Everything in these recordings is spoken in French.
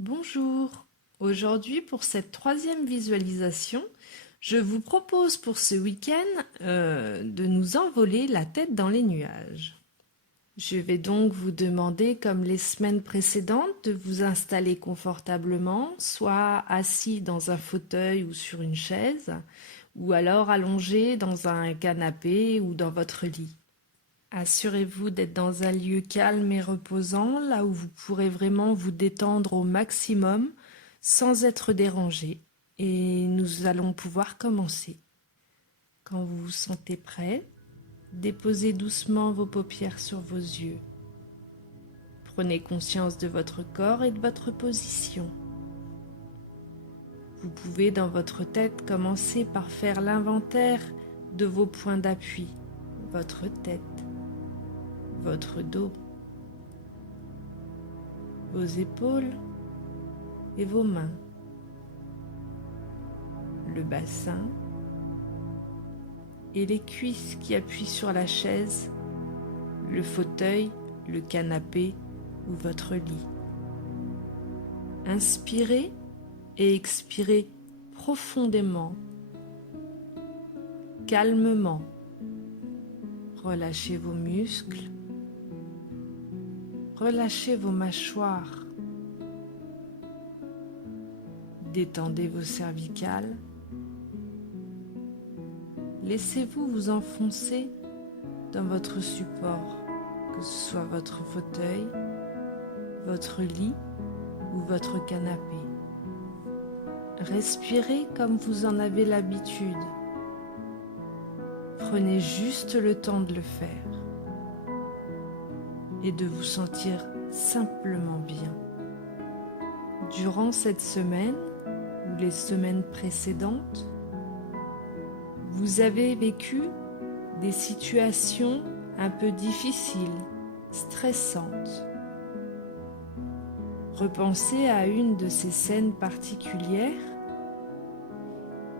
Bonjour, aujourd'hui pour cette troisième visualisation, je vous propose pour ce week-end de nous envoler la tête dans les nuages. Je vais donc vous demander, comme les semaines précédentes, de vous installer confortablement, soit assis dans un fauteuil ou sur une chaise, ou alors allongé dans un canapé ou dans votre lit. Assurez-vous d'être dans un lieu calme et reposant, là où vous pourrez vraiment vous détendre au maximum sans être dérangé. Et nous allons pouvoir commencer. Quand vous vous sentez prêt, déposez doucement vos paupières sur vos yeux. Prenez conscience de votre corps et de votre position. Vous pouvez dans votre tête commencer par faire l'inventaire de vos points d'appui, votre tête, votre dos, vos épaules et vos mains, le bassin et les cuisses qui appuient sur la chaise, le fauteuil, le canapé ou votre lit. Inspirez et expirez profondément, calmement. Relâchez vos muscles, relâchez vos mâchoires, détendez vos cervicales. Laissez-vous vous enfoncer dans votre support, que ce soit votre fauteuil, votre lit ou votre canapé. Respirez comme vous en avez l'habitude. Prenez juste le temps de le faire et de vous sentir simplement bien. Durant cette semaine ou les semaines précédentes, vous avez vécu des situations un peu difficiles, stressantes. Repensez à une de ces scènes particulières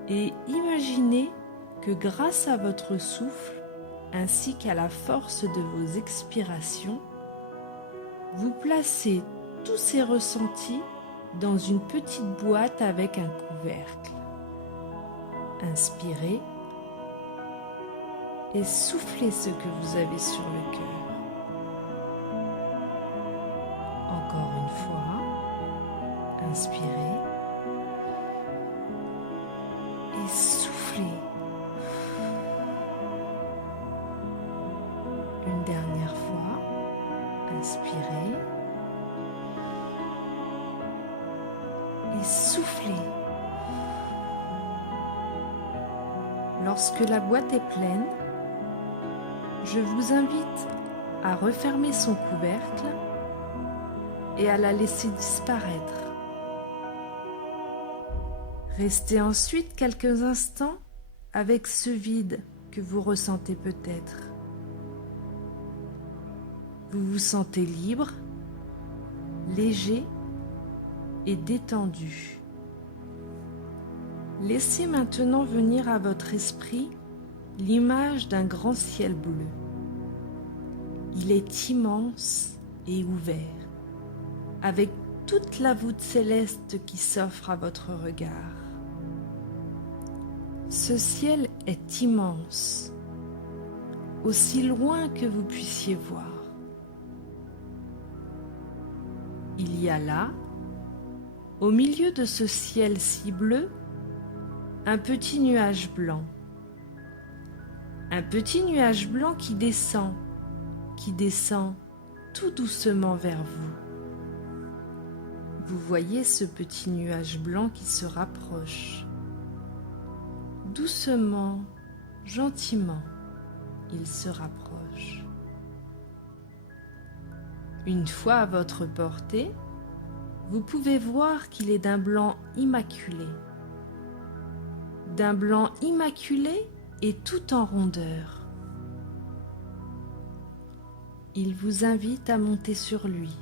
et imaginez que grâce à votre souffle ainsi qu'à la force de vos expirations, vous placez tous ces ressentis dans une petite boîte avec un couvercle. Inspirez et soufflez ce que vous avez sur le cœur. Encore une fois, inspirez et soufflez. Une dernière fois, inspirez et soufflez. Lorsque la boîte est pleine, je vous invite à refermer son couvercle et à la laisser disparaître. Restez ensuite quelques instants avec ce vide que vous ressentez peut-être. Vous vous sentez libre, léger et détendu. Laissez maintenant venir à votre esprit l'image d'un grand ciel bleu. Il est immense et ouvert, avec toute la voûte céleste qui s'offre à votre regard. Ce ciel est immense, aussi loin que vous puissiez voir. Il y a là, au milieu de ce ciel si bleu, un petit nuage blanc. Un petit nuage blanc qui descend tout doucement vers vous. Vous voyez ce petit nuage blanc qui se rapproche. Doucement, gentiment, il se rapproche. Une fois à votre portée, vous pouvez voir qu'il est d'un blanc immaculé. D'un blanc immaculé et tout en rondeur. Il vous invite à monter sur lui.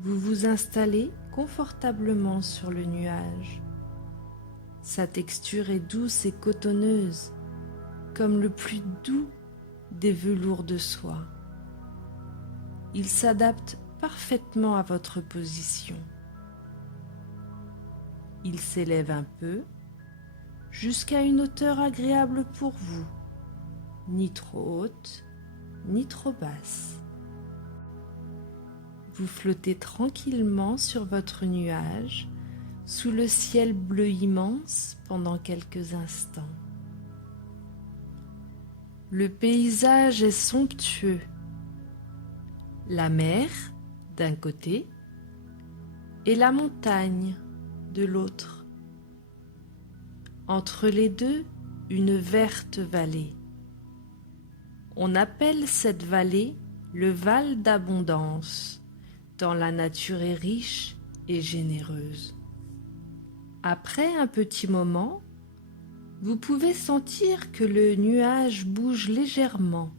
Vous vous installez confortablement sur le nuage. Sa texture est douce et cotonneuse, comme le plus doux des velours de soie. Il s'adapte parfaitement à votre position. Il s'élève un peu jusqu'à une hauteur agréable pour vous, ni trop haute, ni trop basse. Vous flottez tranquillement sur votre nuage sous le ciel bleu immense pendant quelques instants. Le paysage est somptueux. La mer d'un côté et la montagne de l'autre. Entre les deux, une verte vallée. On appelle cette vallée le Val d'Abondance, tant la nature est riche et généreuse. Après un petit moment, vous pouvez sentir que le nuage bouge légèrement.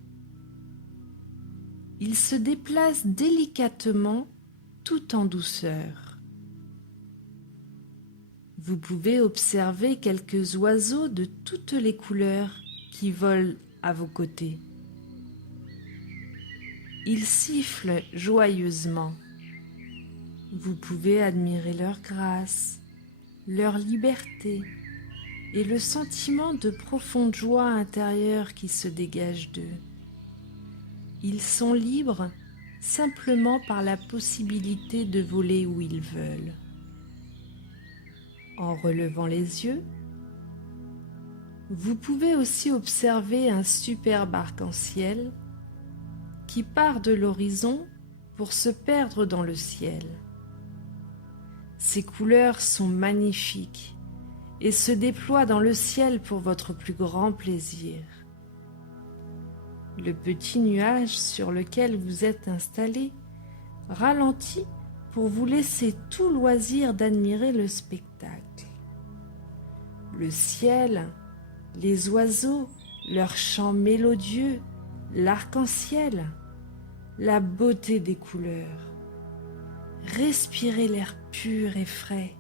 Il se déplace délicatement tout en douceur. Vous pouvez observer quelques oiseaux de toutes les couleurs qui volent à vos côtés. Ils sifflent joyeusement. Vous pouvez admirer leur grâce, leur liberté et le sentiment de profonde joie intérieure qui se dégage d'eux. Ils sont libres simplement par la possibilité de voler où ils veulent. En relevant les yeux, vous pouvez aussi observer un superbe arc-en-ciel qui part de l'horizon pour se perdre dans le ciel. Ces couleurs sont magnifiques et se déploient dans le ciel pour votre plus grand plaisir. Le petit nuage sur lequel vous êtes installé ralentit pour vous laisser tout loisir d'admirer le spectacle. Le ciel, les oiseaux, leurs chants mélodieux, l'arc-en-ciel, la beauté des couleurs. Respirez l'air pur et frais.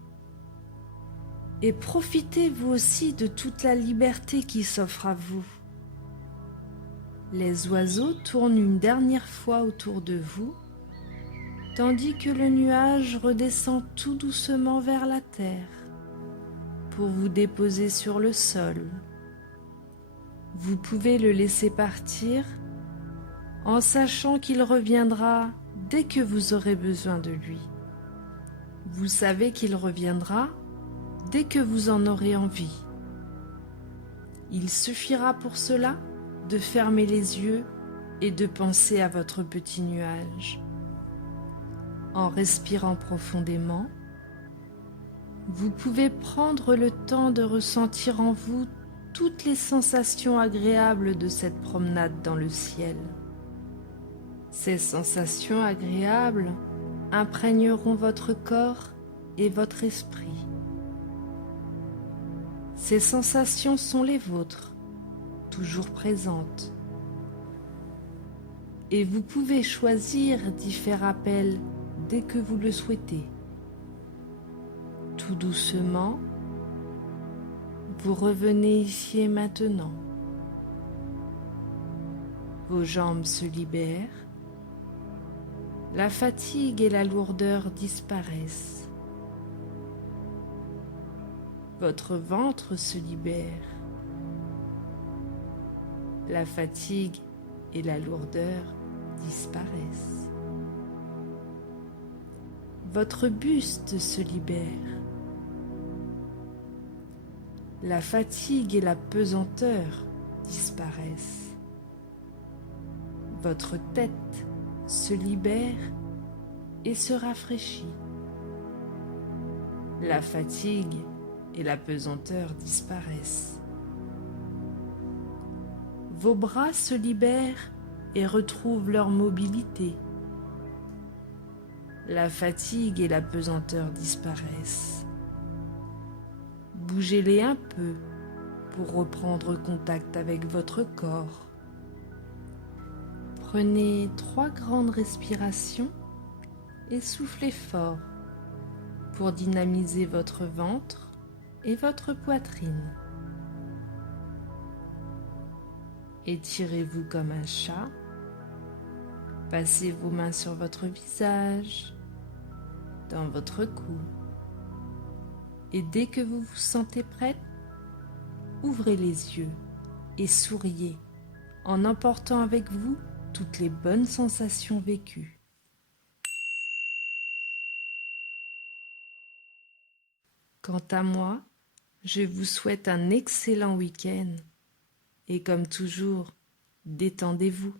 Et profitez vous aussi de toute la liberté qui s'offre à vous. Les oiseaux tournent une dernière fois autour de vous, tandis que le nuage redescend tout doucement vers la terre pour vous déposer sur le sol. Vous pouvez le laisser partir en sachant qu'il reviendra dès que vous aurez besoin de lui. Vous savez qu'il reviendra dès que vous en aurez envie. Il suffira pour cela de fermer les yeux et de penser à votre petit nuage. En respirant profondément, vous pouvez prendre le temps de ressentir en vous toutes les sensations agréables de cette promenade dans le ciel. Ces sensations agréables imprégneront votre corps et votre esprit. Ces sensations sont les vôtres, toujours présentes. Et vous pouvez choisir d'y faire appel dès que vous le souhaitez. Tout doucement, vous revenez ici et maintenant. Vos jambes se libèrent, la fatigue et la lourdeur disparaissent. Votre ventre se libère. La fatigue et la lourdeur disparaissent. Votre buste se libère. La fatigue et la pesanteur disparaissent. Votre tête se libère et se rafraîchit. La fatigue et la pesanteur disparaissent. Vos bras se libèrent et retrouvent leur mobilité. La fatigue et la pesanteur disparaissent. Bougez-les un peu pour reprendre contact avec votre corps. Prenez 3 grandes respirations et soufflez fort pour dynamiser votre ventre et votre poitrine. Étirez-vous comme un chat Passez vos mains sur votre visage, dans votre cou. Et dès que vous vous sentez prête, ouvrez les yeux et souriez en emportant avec vous toutes les bonnes sensations vécues. Quant à moi, je vous souhaite un excellent week-end et comme toujours, détendez-vous.